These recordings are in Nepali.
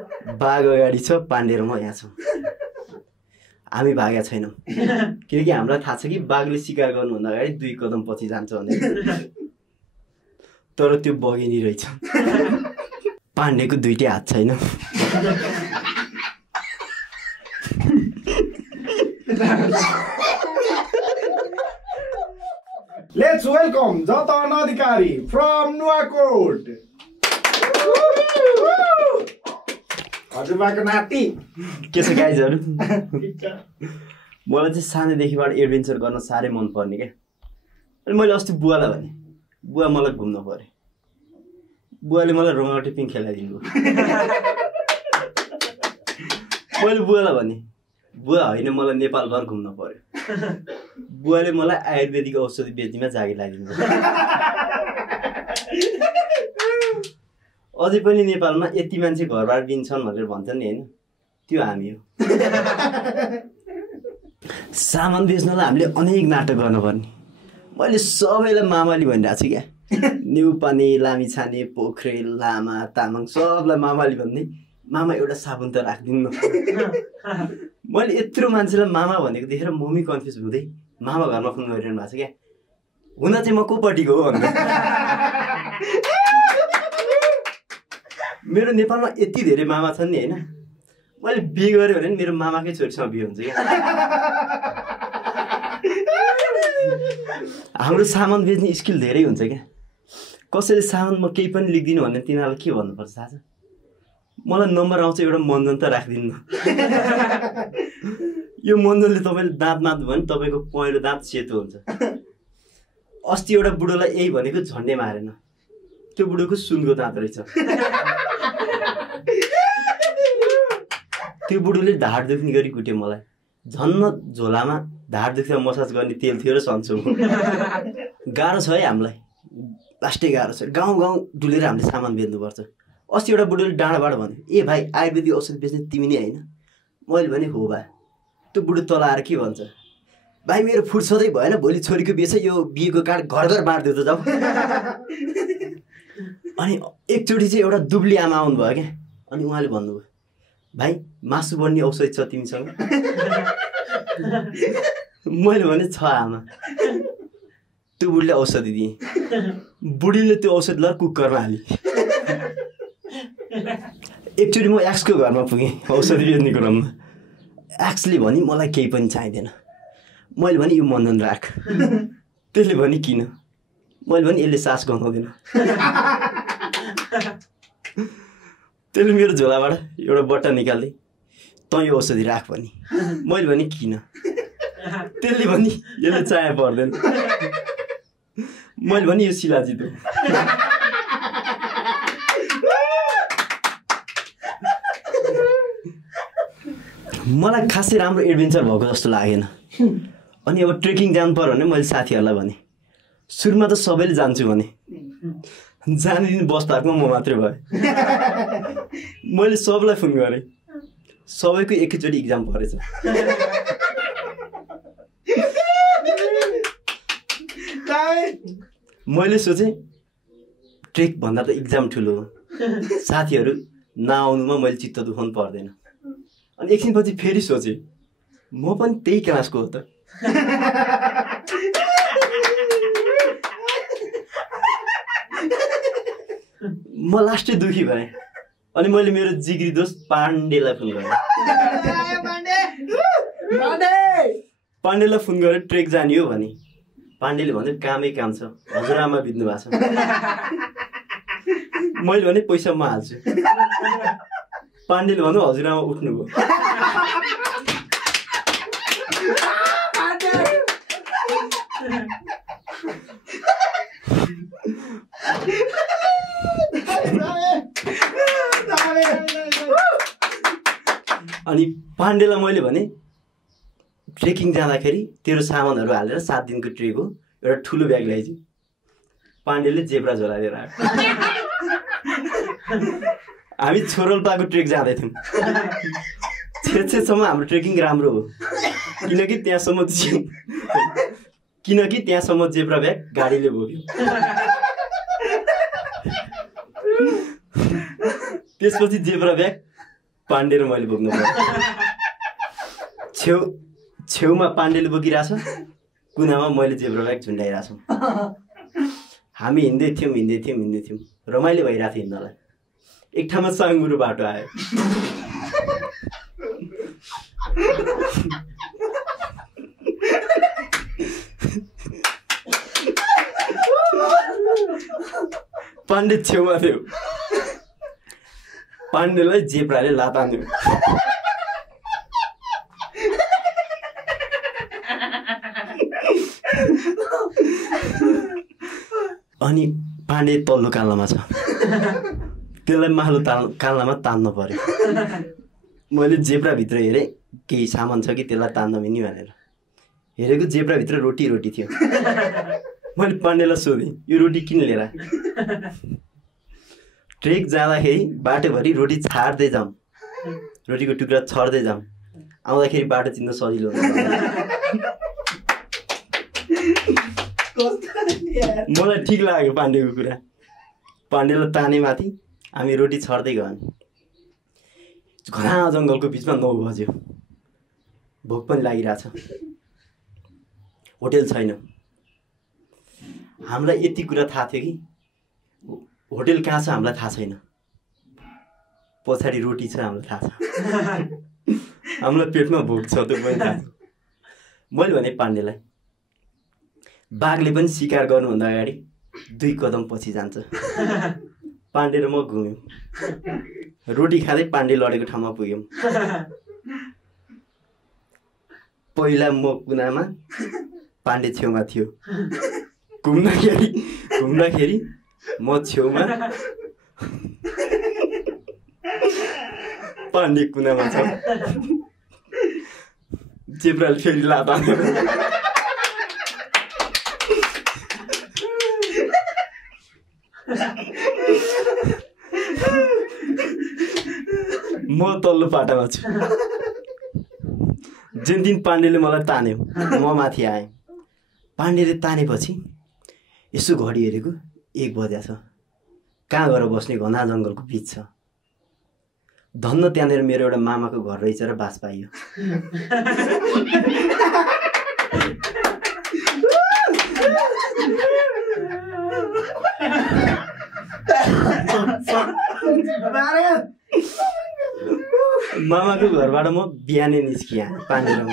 बाघ अगाडि छ, पाण्डे र म यहाँ छौँ। हामी भागेका छैनौँ किनकि हामीलाई थाहा छ कि बाघले शिकार गर्नुभन्दा अगाडि 2 कदम पछि जान्छ भने। तर त्यो बगिनी रहेछ। पाण्डेको 2टै हात छैन। Let's welcome Jatan Adhikari from Nuwakot. हजुरबाको नाति के छ गाइजहरु? मलाई चाहिँ सानैदेखिबाट एडभेन्चर गर्न साह्रै मन पर्ने के। अनि मैले अस्ति बुवालाई भने, बुवा मलाई घुम्न पर्यो। बुवाले मलाई रोङा टिपिङ खेलाइदिनु भयो। मैले बुवालाई भने, बुवा होइन मलाई नेपालभर घुम्न पर्यो। बुवाले मलाई आयुर्वेदिक औषधि बेच्नेमा जागिर लगाइदिनु भयो। अझै पनि नेपालमा यति मान्छे घरबाट दिन्छन् भनेर भन्छन् नि हैन, त्यो हामी हो। सामान बेच्नलाई हामीले अनेक नाटक गर्नुपर्ने। मैले सबैलाई मामाली भनिरहेको छु क्या। नेउपाने, लामिछाने, पोखरेल, लामा, तामाङ सबलाई मामाली भन्ने। मामा एउटा साबुन त राखिदिनु न। मैले यत्रो मान्छेलाई मामा भनेको देखेर मम्मी कन्फ्युज हुँदै मामा घरमा फोन गरिरहनु भएको छ क्या। हुन चाहिँ म कोपट्टिको हो भन्दा। मेरो नेपालमा यति धेरै मामा छन् नि हैन, मैले बिहे गरेँ भने मेरो मामाकै छोरीसँग बिहे हुन्छ क्या। हाम्रो सामान बेच्ने स्किल धेरै हुन्छ क्या। कसैले सामान म केही पनि लेख्दिनँ भने तिनीहरूलाई के भन्नुपर्छ थाहा छ? मलाई नम्बर आउँछ एउटा मन्जन त राखिदिनु न। यो मन्जनले तपाईँले दाँत मात्नु भने तपाईँको पहेँलो दाँत सेतो हुन्छ। अस्ति एउटा बुढोलाई यही भनेको झन्डे मारेन। त्यो बुढोको सुनको दाँत रहेछ। त्यो बुढोले ढाड दुख्ने गरी कुट्यो मलाई। झन्न झोलामा ढाड दुख्दा मसाज गर्ने तेल थियो र सन्चो। गाह्रो छ है हामीलाई, लास्टै गाह्रो छ। गाउँ गाउँ डुलेर हामीले सामान बेच्नुपर्छ। अस्ति एउटा बुढोले डाँडाबाट भन्यो, ए भाइ आयुर्वेदिक औषधि बेच्ने तिमी नै होइन? मैले भने हो बा। त्यो बुढो तल आएर के भन्छ, भाइ मेरो फुर्सदै भएन, भोलि छोरीको बिहे छ, यो बिहेको कार्ड घर घर बाँडिदियो त जाऊ। अनि एकचोटि चाहिँ एउटा दुब्ली आमा आउनुभयो क्या। अनि उहाँले भन्नुभयो, भाइ मासु बन्ने औषधि छ तिमीसँग? मैले भने छ आमा। त्यो बुढीले औषधि दिएँ। बुढीले त्यो औषधि ल कुकरमा हाली। एकचोटि म एक्सको घरमा पुगेँ औषधि बेच्ने क्रममा। एक्सले भने मलाई केही पनि चाहिँदैन। मैले भने यो मन्दन राख। त्यसले भने किन? मैले भने यसले सास गन्हाउँदैन। त्यसले मेरो झोलाबाट एउटा बट्टा निकाल्दै तँ यो औषधि राख भने। मैले भने किन? त्यसले भने यसले चाया पर्दैन। मैले भने यो शिलाजित हो। मलाई खासै राम्रो एडभेन्चर भएको जस्तो लागेन। अनि अब ट्रेकिङ जानु पर्यो भने मैले साथीहरूलाई भने, सुरुमा त सबैले जान्छु भने, जाने दिन बस पार्कमा म मात्रै भएँ। मैले सबलाई फोन गरेँ, सबैको एकैचोटि इक्जाम परेछ। मैले सोचेँ ट्रेक भन्दा त इक्जाम ठुलो हो, साथीहरू नआउनुमा मैले चित्त दुखाउनु पर्दैन। अनि एकछिनपछि फेरि सोचेँ म पनि त्यही क्लासको हो त। म लास्टै दुखी भएँ। अनि मैले मेरो जिग्री दोस्त पाण्डेलाई फोन गरेँ। पाण्डेलाई फोन गरेर ट्रेक जाने हो भने। पाण्डेले भन्यो कामै काम छ, हजुरआमा बित्नु भएको छ। मैले भने पैसा म हाल्छु। पाण्डेले भन्यो हजुरआमा उठ्नुभयो। अनि पाण्डेलाई मैले भने ट्रेकिङ जाँदाखेरि तेरो सामानहरू हालेर 7 दिनको ट्रेक हो, एउटा ठुलो ब्याग ल्याइदियो। पाण्डेले जेब्रा झोला लिएर आयो। हामी छोरोल्पाको ट्रेक जाँदै थियौँ। छेसम्म हाम्रो ट्रेकिङ राम्रो हो किनकि त्यहाँसम्म जेब्रा ब्याग गाडीले बोक्यो। त्यसपछि जेब्रा ब्याग पाण्डे र मैले बोक्नु पर्यो। छेउमा पाण्डेले बोकिरहेछ, कुनामा मैले जेब्रा ब्याग झुन्डाइरहेको छु। हामी हिँड्दै थियौँ, रमाइलो भइरहेको थियो हिँड्नलाई। एक ठाउँमा साङ्गुरो बाटो आयो। पाण्डे छेउमा थियो, पाण्डेलाई जेब्राले लात हान्यो। अनि पाण्डे तल्लो कान्लामा छ, त्यसलाई माथिल्लो कान्लामा तान्नु पर्यो। मैले जेब्राभित्र हेरेँ केही सामान छ कि त्यसलाई तान्न मिल्ने भनेर हेरेको, जेब्राभित्र रोटी थियो। मैले पाण्डेलाई सोधेँ यो रोटी किन लिएर? ट्रेक जाँदाखेरि बाटोभरि रोटी छाड्दै जाऊँ, रोटीको टुक्रा छर्दै जाऊँ, आउँदाखेरि बाटो चिन्न सजिलो हुन्छ। मलाई ठिक लाग्यो पाण्डेको कुरा। पाण्डेलाई ताने माथि हामी रोटी छर्दै गयौँ। घना जङ्गलको बिचमा 9 बज्यो, भोक पनि लागिरहेछ, होटेल छैन। हामीलाई यति कुरा थाहा थियो कि होटेल कहाँ छ हामीलाई थाहा छैन, पछाडि रोटी छ हामीलाई थाहा छ, हामीलाई पेटमा भोक छ त्यो पनि थाहा छ। मैले भने पाण्डेलाई बाघले पनि शिकार गर्नुभन्दा अगाडि 2 कदम पछि जान्छ। पाण्डे र म घुम्यौँ, रोटी खाँदै पाण्डे लडेको ठाउँमा पुग्यौँ। पहिला म कुनामा, पाण्डे छेउमा थियो। घुम्दाखेरि म छेउमा, पाण्डे कुनामा छ। जेब्राले फेरि लात हान्यो। म तल्लो पाटामा छु। जुन दिन पाण्डेले मलाई तान्यो, म माथि आएँ। पाण्डेले तानेपछि यसो घडी हेरेको 1 बजे छ। कहाँ गएर बस्ने, घना जङ्गलको बिच छ। धन्न त्यहाँनिर मेरो एउटा मामाको घर रहेछ र बास पाइयो। मामाको घरबाट म बिहानै निस्किएँ, पाण्डे र म।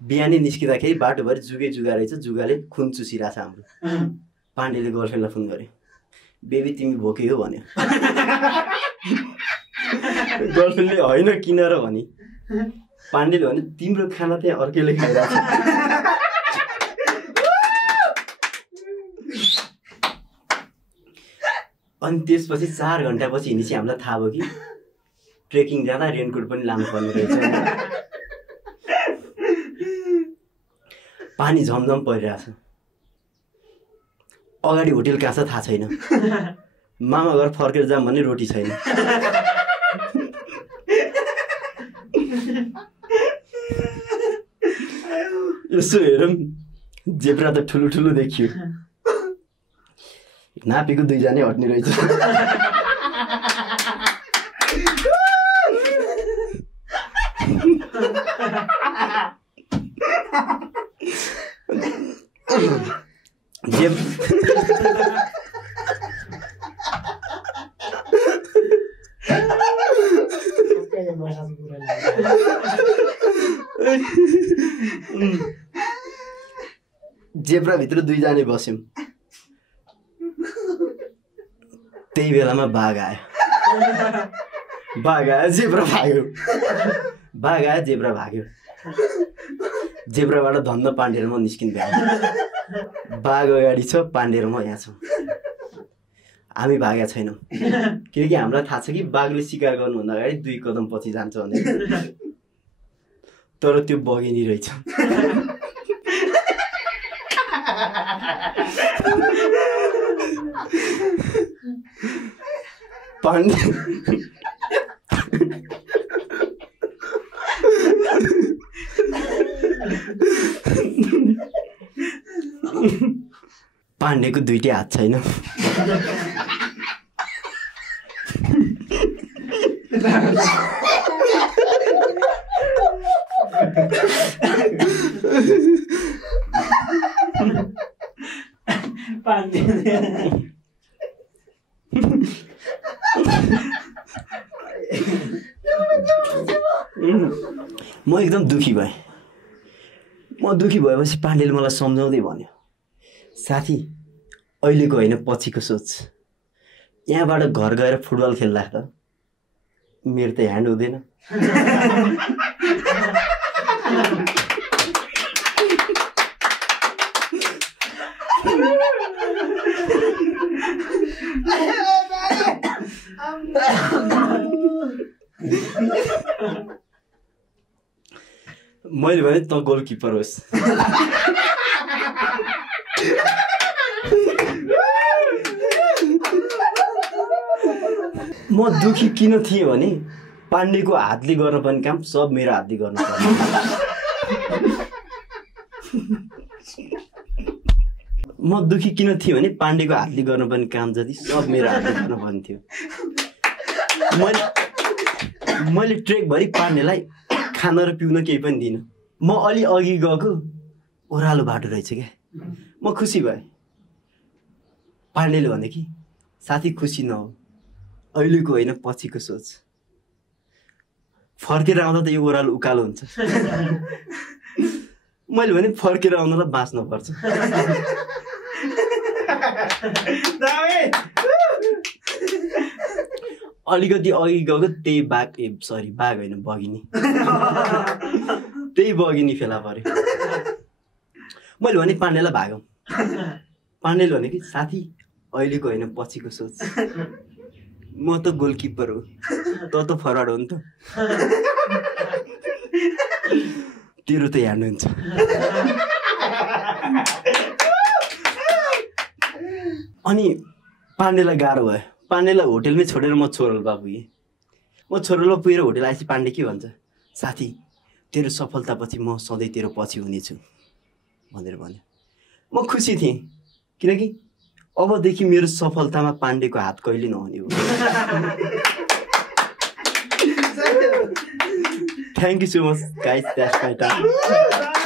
बिहानै निस्किँदाखेरि बाटोभरि जुगा रहेछ, जुगाले खुन चुसिरहेछ हाम्रो। पाण्डेले गर्लफ्रेन्डलाई फोन गर्यो, बेबी तिमी भोकै हो भन्यो। गर्लफ्रेन्डले होइन किन र भने। पाण्डेले भन्यो तिम्रो खाना त्यहाँ अर्कैले खाइरहेछ। अनि त्यसपछि 4 घन्टापछि हिँडेपछि हामीलाई थाहा भयो कि ट्रेकिङ जाँदा रेनकोट पनि लानुपर्ने रहेछ। पानी झमझम परिरहेछ। अगाडि होटेल कहाँ छ थाहा छैन। मामा घर फर्केर जाऊँ भने रोटी छैन। यसो हेरौँ, जेब्रा त ठुलो ठुलो देखियो। नापेको 2 जनै हट्ने रहेछ। जेब्रा भित्र 2 जनै बस्यौँ। त्यही बेलामा बाघ आयो, जेब्रा भाग्यो। बाघ आयो, जेब्रा भाग्यो। जेब्राबाट धन्न पाण्डे र म निस्किनु भयो। बाघ अगाडि छ, पाण्डे र म यहाँ छौँ। हामी भागेका छैनौँ, किनकि हामीलाई थाहा छ कि बाघले शिकार गर्नुभन्दा अगाडि 2 कदम पछि जान्छ भने। तर त्यो बगिनी रहेछ। पाण्डे पाण्डेको 2टै हात छैन। म एकदम दुखी भएँ। म दुखी भएपछि पाण्डेले मलाई सम्झाउँदै भन्यो, साथी अहिलेको होइन पछिको सोच। यहाँबाट घर गएर फुटबल खेल्दा त मेरो त ह्यान्ड हुँदैन। मैले भने त गोलकिपर होस्। म दुखी किन थिएँ भने पाण्डेको हातले गर्नुपर्ने काम सब मेरो हातले गर्नुपर्ने। म दुखी किन थिएँ भने पाण्डेको हातले गर्नुपर्ने काम जति सब मेरो हातले गर्नुपर्ने थियो। मैले ट्रेकभरि पाण्डेलाई खान र पिउन केही पनि दिइनँ। म अलि अघि गएको ओह्रालो बाटो रहेछ क्या। म खुसी भएँ। पाण्डेले भने कि साथी खुसी नहो, अहिलेको होइन पछिको सोच। फर्केर आउँदा त यो ओह्रालो उकालो हुन्छ। मैले भने फर्केर आउनलाई बाँच्नुपर्छ। अलिकति अघि गएको त्यही बाघ बाघ होइन बगिनी, त्यही बगिनी फेला पर्यो। मैले भने पाण्डेलाई भागौँ। पाण्डेले भने कि साथी अहिलेको होइन पछिको सोच। म त गोलकिपर हो, त फरवार्ड हो नि त। तेरो त ह्यान्ड हुन्छ। अनि पाण्डेलाई गाह्रो भयो। पाण्डेलाई होटेलमै छोडेर म छोरोल्पा पुगेँ। म छोरोल्पा पुगेर होटेल आएपछि पाण्डे के भन्छ, साथी तेरो सफलतापछि म सधैँ तेरो पछि हुनेछु भनेर भन्यो। म खुसी थिएँ किनकि अबदेखि मेरो सफलतामा पाण्डेको हात कहिले नहुने हो। Thank you so much guys, that's my time.